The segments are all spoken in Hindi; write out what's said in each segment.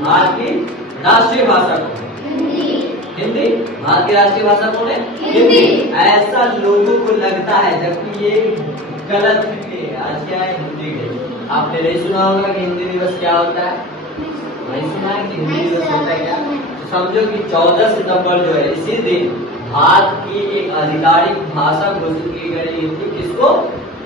भारत की राष्ट्रीय भाषा कौन है? हिंदी। भारत की राष्ट्रीय भाषा कौन है? हिंदी। ऐसा लोगों को लगता है, जबकि ये गलत है। आज क्या है? हिंदी डे। आपने नहीं सुना होगा कि हिंदी दिवस क्या होता है? नहीं सुना है कि हिंदी दिवस होता है क्या? तो समझो कि 14 सितंबर जो है, इसी दिन भारत की एक आधिकारिक भाषा घोषित की गई थी। किसको?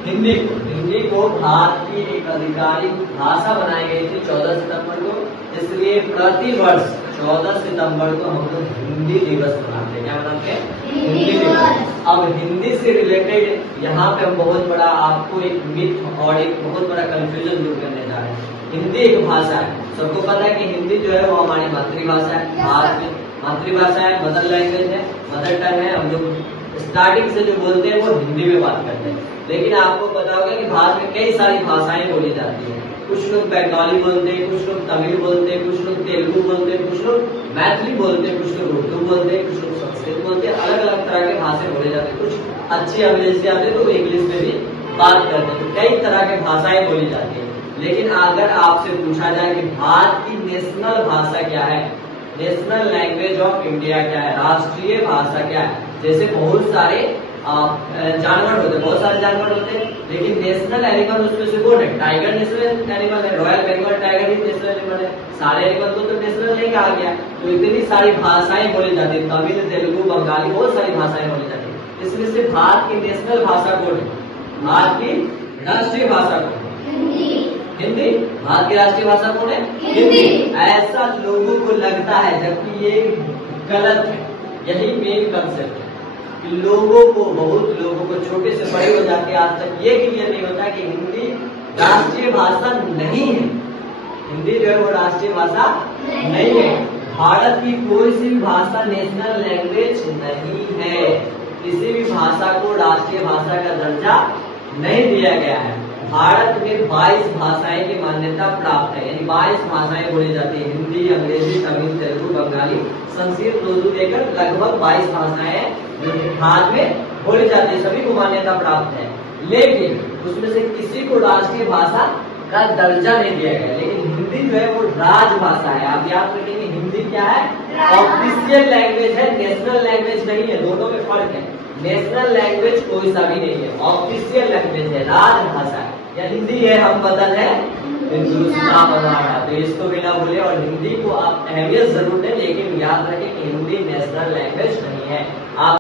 हिंदी को। हिंदी को भारत की एक आधिकारिक भाषा बनाई गई थी 14 सितंबर को। इसलिए प्रति वर्ष 14 सितंबर को हम लोग हिंदी दिवस मनाते हैं। क्या मनाते हैं? हिंदी दिवस। अब हिंदी से रिलेटेड यहाँ पे हम बहुत बड़ा आपको एक मिथ और एक बहुत बड़ा कंफ्यूजन दूर करने जा रहे हैं। हिंदी एक भाषा है, सबको पता है कि हिंदी जो है वो हमारी मातृभाषा है। भारत में मातृभाषा है, मदर लैंग्वेज है, मदर टंग है। हम लोग स्टार्टिंग से जो बोलते हैं वो हिंदी में बात करते हैं। लेकिन आपको पता होगा कि भारत में कई सारी भाषाएं बोली जाती हैं। कुछ लोग बंगाली बोलते हैं, कुछ लोग तमिल बोलते हैं, कुछ लोग तेलुगु बोलते हैं, कुछ लोग मैथिली बोलते हैं, कुछ लोग उर्दू बोलते हैं, कुछ लोग संस्कृत बोलते हैं। अलग अलग तरह के भाषाएं बोले जाते हैं। कुछ अच्छी अंग्रेजी आते हैं तो वो इंग्लिश में भी बात करते हैं। तो कई तरह की भाषाएं बोली जाती है। लेकिन अगर आपसे पूछा जाए कि भारत की नेशनल भाषा क्या है, नेशनल लैंग्वेज ऑफ इंडिया क्या है, राष्ट्रीय भाषा क्या है, जैसे बहुत सारे जानवर होते हैं, बहुत सारे जानवर होते हैं, लेकिन नेशनल एनिमल उसमें से कौन है? टाइगर नेशनल एनिमल है। रॉयल बंगाल टाइगर ही नेशनल एनिमल है। सारे एनिमल को तो नेशनल लेके आ गया। तो इतनी सारी भाषाएं बोली जाती है, तमिल, तेलुगु, बंगाली, बहुत सारी भाषाएं बोली जाती है। इसमें से भारत की नेशनल भाषा कौन है? भारत की राष्ट्रीय भाषा कौन है? हिंदी। भारत की राष्ट्रीय भाषा कौन है? हिंदी। ऐसा लोगों को लगता है, जबकि ये गलत है। यही मेन कंसेप्ट है कि लोगों को, बहुत लोगों को, छोटे से बड़े हो जाते आज तक ये क्लियर नहीं होता कि हिंदी राष्ट्रीय भाषा नहीं है। हिंदी जो है वो राष्ट्रीय भाषा नहीं है। भारत की कोई सी भी भाषा नेशनल लैंग्वेज नहीं है। किसी भी भाषा को राष्ट्रीय भाषा का दर्जा नहीं दिया गया है। भारत में 22 भाषाएं की मान्यता प्राप्त है, यानी 22 भाषाएं बोली जाती है। हिंदी, अंग्रेजी, तमिल, तेलुगु, बंगाली, संस्कृत, उर्दू देकर लगभग 22 भाषाएं जो भारत में बोली जाती है, सभी को मान्यता प्राप्त है। लेकिन उसमें से किसी को राष्ट्रीय भाषा का दर्जा नहीं दिया गया। लेकिन हिंदी जो है वो राजभाषा है। आप याद रखेंगे, हिंदी क्या है? ऑफिशियल लैंग्वेज है, नेशनल लैंग्वेज नहीं है। दोनों में फर्क है। नेशनल लैंग्वेज कोई सा भी नहीं है, ऑफिशियल लैंग्वेज है, राजभाषा है। या हिंदी है, हम वतन है हिंदुस्तान हमारा। तो इसको बिना भूले, और हिंदी को आप अहमियत जरूर दें, लेकिन याद रखें कि हिंदी नेशनल लैंग्वेज नहीं है। आप